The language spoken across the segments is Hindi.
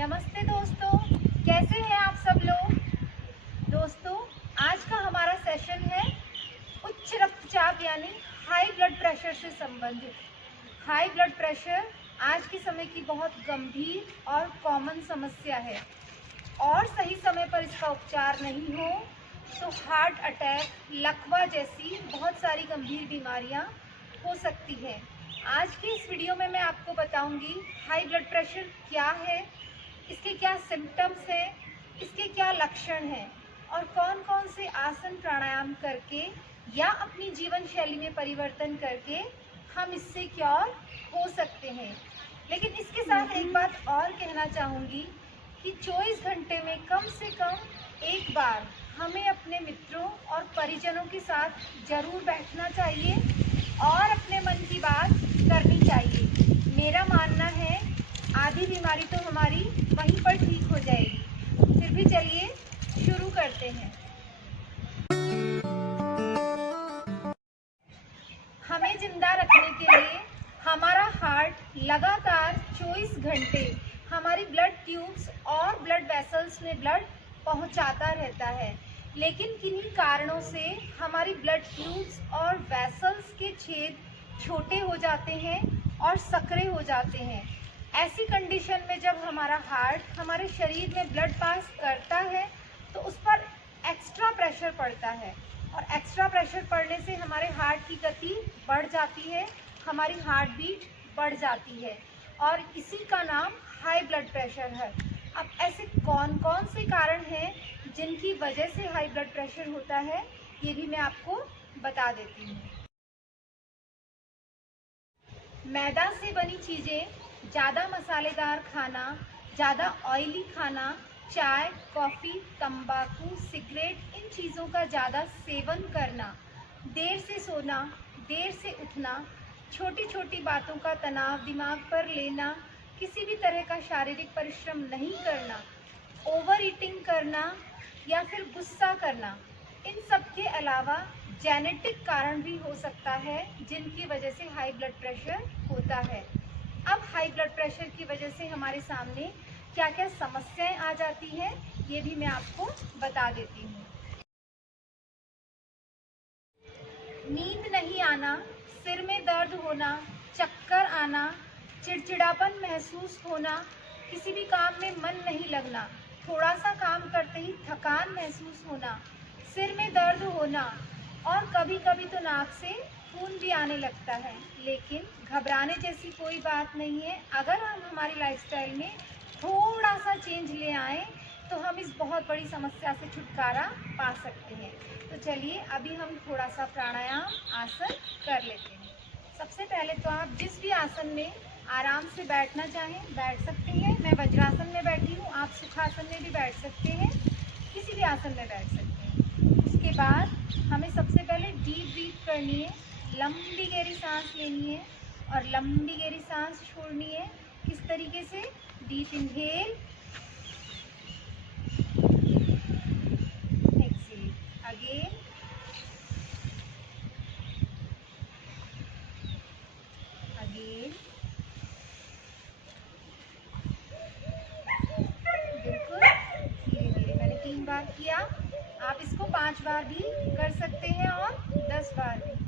नमस्ते दोस्तों, कैसे हैं आप सब लोग। दोस्तों, आज का हमारा सेशन है उच्च रक्तचाप यानी हाई ब्लड प्रेशर से संबंधित। हाई ब्लड प्रेशर आज के समय की बहुत गंभीर और कॉमन समस्या है और सही समय पर इसका उपचार नहीं हो तो हार्ट अटैक, लकवा जैसी बहुत सारी गंभीर बीमारियां हो सकती हैं। आज की इस वीडियो में मैं आपको बताऊंगी हाई ब्लड प्रेशर क्या है, इसके क्या सिम्टम्स हैं, इसके क्या लक्षण हैं और कौन कौन से आसन प्राणायाम करके या अपनी जीवन शैली में परिवर्तन करके हम इससे क्योर हो सकते हैं। लेकिन इसके साथ एक बात और कहना चाहूँगी कि 24 घंटे में कम से कम एक बार हमें अपने मित्रों और परिजनों के साथ ज़रूर बैठना चाहिए और अपने मन की बात करनी चाहिए। मेरा मानना है आधी बीमारी तो हमारी वहीं पर ठीक हो जाएगी। फिर भी चलिए शुरू करते हैं। हमें जिंदा रखने के लिए हमारा हार्ट लगातार 24 घंटे हमारी ब्लड ट्यूब्स और ब्लड वेसल्स में ब्लड पहुंचाता रहता है, लेकिन किन्हीं कारणों से हमारी ब्लड ट्यूब्स और वेसल्स के छेद छोटे हो जाते हैं और संकरे हो जाते हैं। ऐसी कंडीशन में जब हमारा हार्ट हमारे शरीर में ब्लड पास करता है तो उस पर एक्स्ट्रा प्रेशर पड़ता है और एक्स्ट्रा प्रेशर पड़ने से हमारे हार्ट की गति बढ़ जाती है, हमारी हार्ट बीट बढ़ जाती है और इसी का नाम हाई ब्लड प्रेशर है। अब ऐसे कौन कौन से कारण हैं जिनकी वजह से हाई ब्लड प्रेशर होता है, ये भी मैं आपको बता देती हूँ। मैदा से बनी चीज़ें, ज़्यादा मसालेदार खाना, ज़्यादा ऑयली खाना, चाय, कॉफ़ी, तंबाकू, सिगरेट, इन चीज़ों का ज़्यादा सेवन करना, देर से सोना, देर से उठना, छोटी छोटी बातों का तनाव दिमाग पर लेना, किसी भी तरह का शारीरिक परिश्रम नहीं करना, ओवर ईटिंग करना या फिर गुस्सा करना, इन सब के अलावा जेनेटिक कारण भी हो सकता है जिनकी वजह से हाई ब्लड प्रेशर होता है। अब हाई ब्लड प्रेशर की वजह से हमारे सामने क्या क्या समस्याएं आ जाती हैं, ये भी मैं आपको बता देती हूँ। नींद नहीं आना, सिर में दर्द होना, चक्कर आना, चिड़चिड़ापन महसूस होना, किसी भी काम में मन नहीं लगना, थोड़ा सा काम करते ही थकान महसूस होना, सिर में दर्द होना और कभी कभी तो नाक से खून भी आने लगता है। लेकिन घबराने जैसी कोई बात नहीं है। अगर हम हमारी लाइफस्टाइल में थोड़ा सा चेंज ले आएँ तो हम इस बहुत बड़ी समस्या से छुटकारा पा सकते हैं। तो चलिए अभी हम थोड़ा सा प्राणायाम आसन कर लेते हैं। सबसे पहले तो आप जिस भी आसन में आराम से बैठना चाहें बैठ सकते हैं। मैं वज्रासन में बैठी हूँ, आप सुखासन में भी बैठ सकते हैं, किसी भी आसन में बैठ सकते हैं। उसके बाद हमें सबसे पहले डीप ब्रीथ करनी है, लंबी गहरी सांस लेनी है और लंबी गहरी सांस छोड़नी है। किस तरीके से? Deep inhale, exhale, again, again. बिल्कुल धीरे धीरे, मैंने 3 बार किया, आप इसको 5 बार भी कर सकते हैं और 10 बार भी।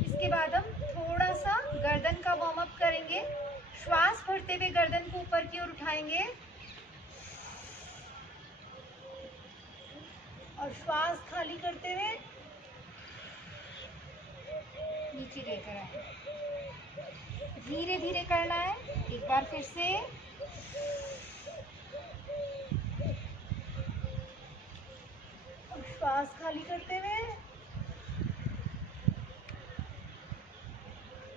इसके बाद हम थोड़ा सा गर्दन का वार्म अप करेंगे। श्वास भरते हुए गर्दन को ऊपर की ओर उठाएंगे और श्वास खाली करते हुए नीचे लेकर आए। धीरे धीरे करना है। एक बार फिर से, श्वास खाली करते हुए,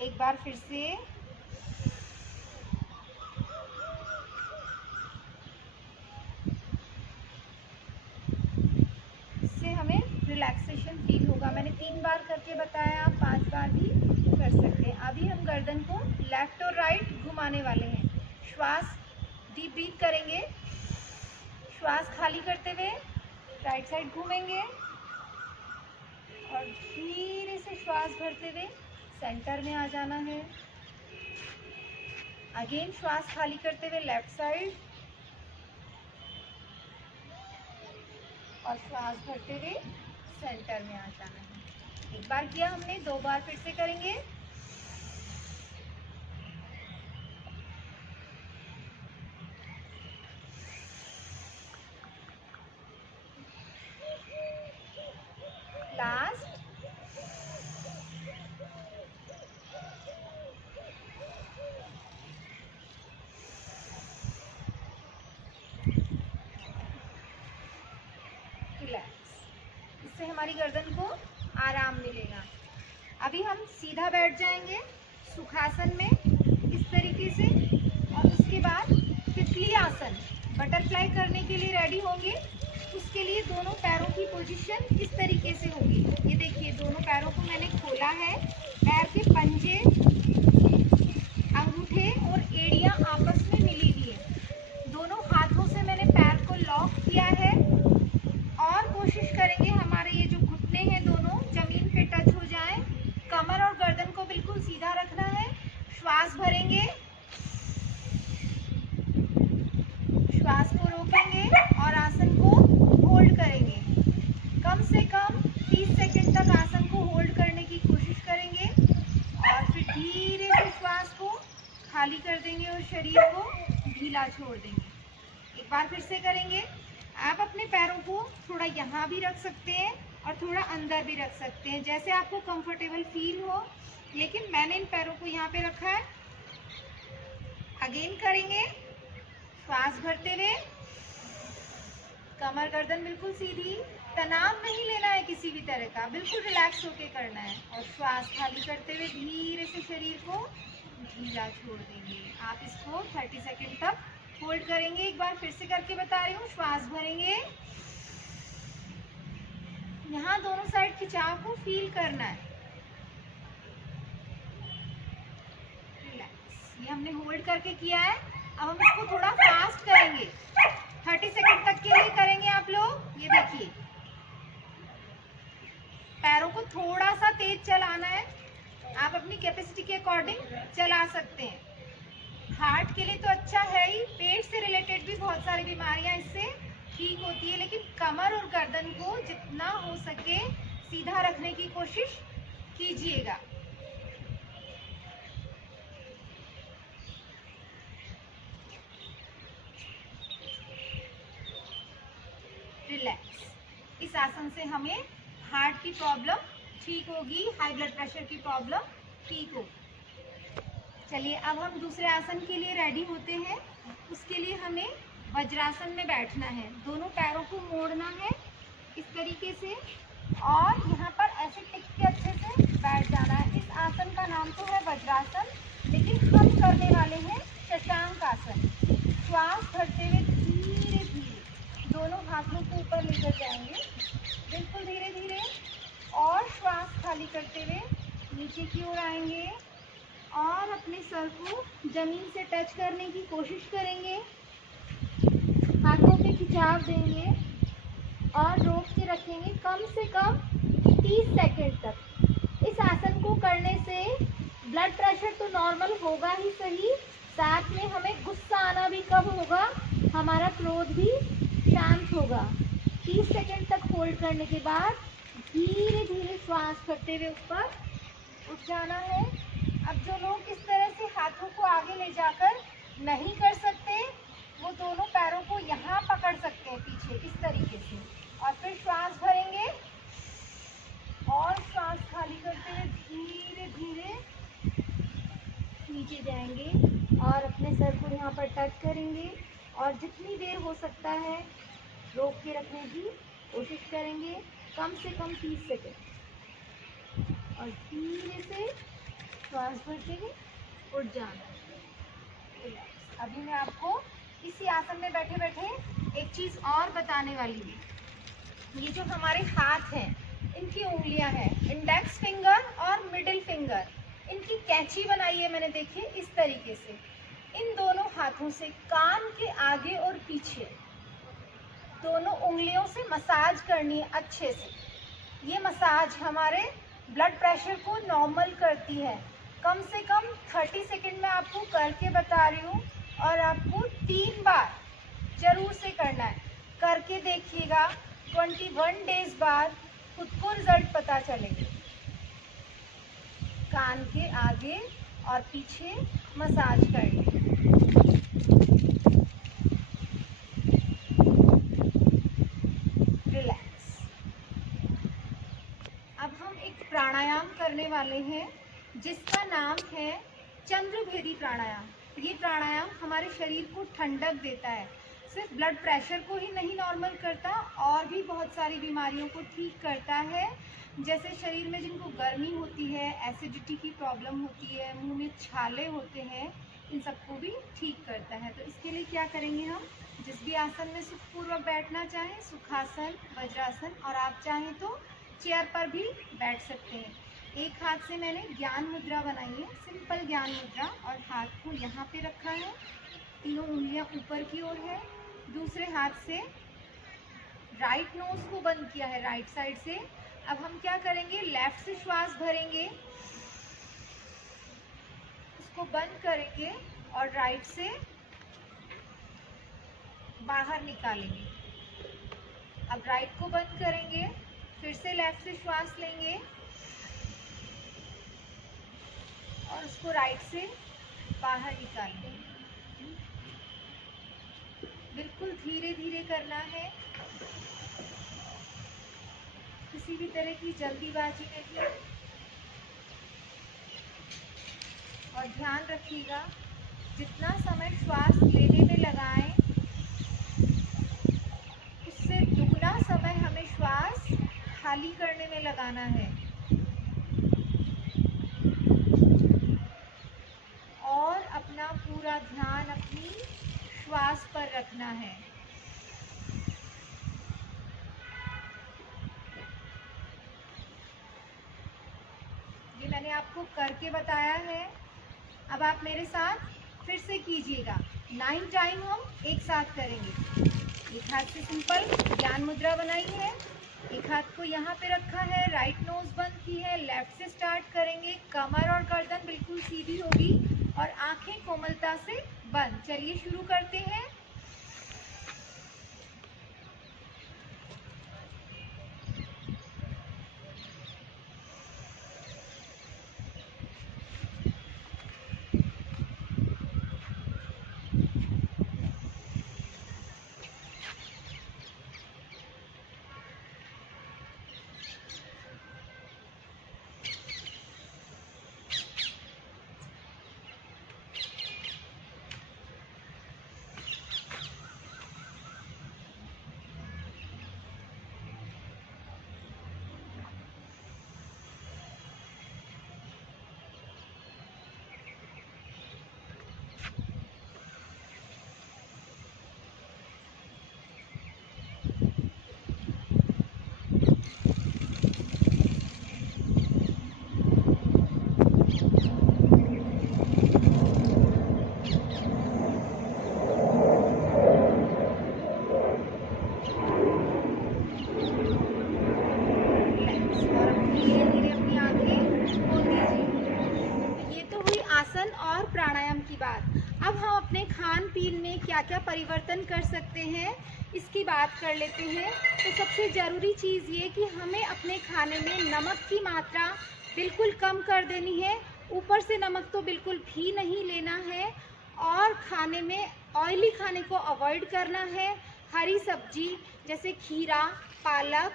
एक बार फिर से, इससे हमें रिलैक्सेशन फील होगा। मैंने 3 बार करके बताया, आप 5 बार भी कर सकते हैं। अभी हम गर्दन को लेफ्ट और राइट घुमाने वाले हैं। श्वास डीप ब्रीथ करेंगे, श्वास खाली करते हुए राइट साइड घूमेंगे और धीरे से श्वास भरते हुए सेंटर में आ जाना है। अगेन श्वास खाली करते हुए लेफ्ट साइड, और श्वास भरते हुए सेंटर में आ जाना है। एक बार किया हमने, 2 बार फिर से करेंगे। लास्ट, इससे हमारी गर्दन को आराम मिलेगा। अभी हम सीधा बैठ जाएंगे सुखासन में इस तरीके से, और उसके बाद तितली आसन बटरफ्लाई करने के लिए रेडी होंगे। उसके लिए दोनों पैरों की पोजीशन इस तरीके से होगी। ये देखिए, दोनों पैरों को मैंने खोला है, पैर के पंजे, अंगूठे और एड़ियां आपस में मिली हुई है। दोनों हाथों से मैंने पैर को लॉक किया है और कोशिश करेंगे हमारे ये जो घुटने हैं दोनों जमीन पे टच हो जाएं। कमर और गर्दन को बिल्कुल सीधा रखना है। श्वास भरेंगे, श्वास को रोकेंगे और आसन को होल्ड करेंगे। कम से कम 30 सेकंड तक आसन को होल्ड करने की कोशिश करेंगे और फिर धीरे से श्वास को खाली कर देंगे और शरीर को ढीला छोड़ देंगे। एक बार फिर से करेंगे। आप अपने पैरों को थोड़ा यहाँ भी रख सकते हैं और थोड़ा अंदर भी रख सकते हैं, जैसे आपको कंफर्टेबल फील हो, लेकिन मैंने इन पैरों को यहाँ पे रखा है। अगेन करेंगे, श्वास भरते हुए, कमर गर्दन बिल्कुल सीधी, तनाव नहीं लेना है किसी भी तरह का, बिल्कुल रिलैक्स होके करना है। और श्वास खाली करते हुए धीरे से शरीर को ढीला छोड़ देंगे। आप इसको 30 सेकंड तक होल्ड करेंगे। एक बार फिर से करके बता रही हूँ। श्वास भरेंगे, यहाँ दोनों साइड खिंचाव को फील करना है। रिलैक्स, ये हमने होल्ड करके किया है। अब हम इसको थोड़ा फास्ट करेंगे, 30 सेकंड तक के लिए करेंगे आप लोग। ये देखिए, पैरों को थोड़ा सा तेज चलाना है, आप अपनी कैपेसिटी के अकॉर्डिंग चला सकते हैं। हार्ट के लिए तो अच्छा है ही, पेट से रिलेटेड भी बहुत सारी बीमारियां इससे ठीक होती है, लेकिन कमर और गर्दन को जितना हो सके सीधा रखने की कोशिश कीजिएगा। रिलैक्स, इस आसन से हमें हार्ट की प्रॉब्लम ठीक होगी, हाई ब्लड प्रेशर की प्रॉब्लम ठीक होगी। चलिए, अब हम दूसरे आसन के लिए रेडी होते हैं। उसके लिए हमें वज्रासन में बैठना है। दोनों पैरों को मोड़ना है इस तरीके से और यहाँ पर ऐसे टिक के अच्छे से बैठ जाना है। इस आसन का नाम तो है वज्रासन, लेकिन हम करने वाले हैं शशांक आसन। श्वास भरते हुए धीरे धीरे दोनों हाथों को ऊपर लेकर जाएंगे, बिल्कुल धीरे धीरे, और श्वास खाली करते हुए नीचे की ओर आएंगे और अपने सर को जमीन से टच करने की कोशिश करेंगे। हाथों पे खिंचाव देंगे और रोक के रखेंगे कम से कम 30 सेकंड तक। इस आसन को करने से ब्लड प्रेशर तो नॉर्मल होगा ही सही, साथ में हमें गुस्सा आना भी कम होगा, हमारा क्रोध भी शांत होगा। 30 सेकंड तक होल्ड करने के बाद धीरे धीरे श्वास करते हुए ऊपर उठ जाना है। अब जो लोग इस तरह से हाथों को आगे ले जाकर नहीं कर सकते, वो दोनों पैरों को यहाँ पकड़ सकते हैं पीछे इस तरीके से, और फिर श्वास भरेंगे और श्वास खाली करते हुए धीरे धीरे नीचे जाएंगे और अपने सर को यहाँ पर टच करेंगे और जितनी देर हो सकता है रोक के रखने की कोशिश करेंगे, कम से कम 30 सेकंड, और धीरे से श्वास भरते हुए उठ जाना। अभी मैं आपको इसी आसन में बैठे बैठे एक चीज़ और बताने वाली हूँ। ये जो हमारे हाथ हैं, इनकी उंगलियां हैं, इंडेक्स फिंगर और मिडिल फिंगर, इनकी कैंची बनाई है मैंने, देखिए इस तरीके से। इन दोनों हाथों से कान के आगे और पीछे दोनों उंगलियों से मसाज करनी है अच्छे से। ये मसाज हमारे ब्लड प्रेशर को नॉर्मल करती है। कम से कम 30 सेकंड में आपको करके बता रही हूँ, और आपको 3 बार जरूर से करना है। करके देखिएगा, 21 डेज बाद खुद को रिजल्ट पता चलेंगे। कान के आगे और पीछे मसाज करेंगे। रिलैक्स। अब हम एक प्राणायाम करने वाले हैं जिसका नाम है चंद्रभेदी प्राणायाम। ये प्राणायाम हमारे शरीर को ठंडक देता है, सिर्फ ब्लड प्रेशर को ही नहीं नॉर्मल करता, और भी बहुत सारी बीमारियों को ठीक करता है। जैसे शरीर में जिनको गर्मी होती है, एसिडिटी की प्रॉब्लम होती है, मुंह में छाले होते हैं, इन सबको भी ठीक करता है। तो इसके लिए क्या करेंगे, हम जिस भी आसन में सुखपूर्वक बैठना चाहें, सुखासन, वज्रासन, और आप चाहें तो चेयर पर भी बैठ सकते हैं। एक हाथ से मैंने ज्ञान मुद्रा बनाई है, सिंपल ज्ञान मुद्रा, और हाथ को यहाँ पे रखा है, तीनों उंगलियां ऊपर की ओर है। दूसरे हाथ से राइट नोज को बंद किया है, राइट साइड से। अब हम क्या करेंगे, लेफ्ट से श्वास भरेंगे, उसको बंद करेंगे और राइट से बाहर निकालेंगे। अब राइट को बंद करेंगे, फिर से लेफ्ट से श्वास लेंगे और उसको राइट से बाहर निकालेंगे। बिल्कुल धीरे धीरे करना है, किसी भी तरह की जल्दीबाजी नहीं। और ध्यान रखिएगा, जितना समय श्वास लेने में लगाएं, उससे दुगना समय हमें श्वास खाली करने में लगाना है। और अपना पूरा ध्यान अपनी श्वास पर रखना है। ये मैंने आपको करके बताया है, अब आप मेरे साथ फिर से कीजिएगा। 9 टाइम हम एक साथ करेंगे। एक हाथ से सिंपल ज्ञान मुद्रा बनाई है, एक हाथ को यहाँ पे रखा है, राइट नोज बंद की है, लेफ्ट से स्टार्ट करेंगे। कमर और गर्दन बिल्कुल सीधी होगी और आंखें कोमलता से बंद। चलिए शुरू करते हैं। और प्राणायाम की बात। अब हम अपने खान पीन में क्या क्या परिवर्तन कर सकते हैं, इसकी बात कर लेते हैं। तो सबसे ज़रूरी चीज़ ये कि हमें अपने खाने में नमक की मात्रा बिल्कुल कम कर देनी है। ऊपर से नमक तो बिल्कुल भी नहीं लेना है, और खाने में ऑयली खाने को अवॉइड करना है। हरी सब्जी जैसे खीरा, पालक,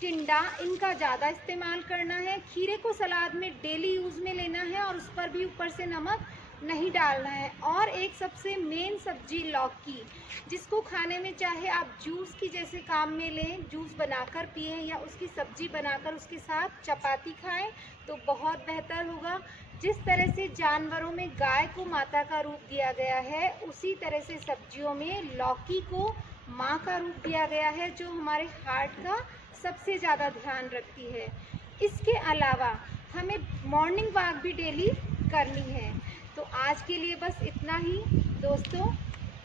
टिंडा, इनका ज़्यादा इस्तेमाल करना है। खीरे को सलाद में डेली यूज़ में लेना है और उस पर भी ऊपर से नमक नहीं डालना है। और एक सबसे मेन सब्जी लौकी, जिसको खाने में चाहे आप जूस की जैसे काम में लें, जूस बनाकर पिए, या उसकी सब्जी बनाकर उसके साथ चपाती खाएं तो बहुत बेहतर होगा। जिस तरह से जानवरों में गाय को माता का रूप दिया गया है, उसी तरह से सब्जियों में लौकी को माँ का रूप दिया गया है, जो हमारे हार्ट का सबसे ज़्यादा ध्यान रखती है। इसके अलावा हमें मॉर्निंग वॉक भी डेली करनी है। तो आज के लिए बस इतना ही दोस्तों।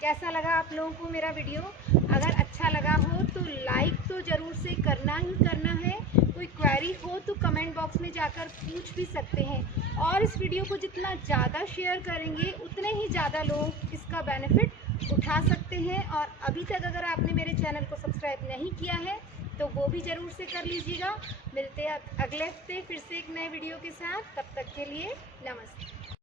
कैसा लगा आप लोगों को मेरा वीडियो? अगर अच्छा लगा हो तो लाइक तो ज़रूर से करना ही करना है। कोई क्वेरी हो तो कमेंट बॉक्स में जाकर पूछ भी सकते हैं। और इस वीडियो को जितना ज़्यादा शेयर करेंगे उतने ही ज़्यादा लोग इसका बेनिफिट उठा सकते हैं। करते हैं। और अभी तक अगर आपने मेरे चैनल को सब्सक्राइब नहीं किया है तो वो भी ज़रूर से कर लीजिएगा। मिलते हैं अगले हफ्ते फिर से एक नए वीडियो के साथ। तब तक के लिए नमस्ते।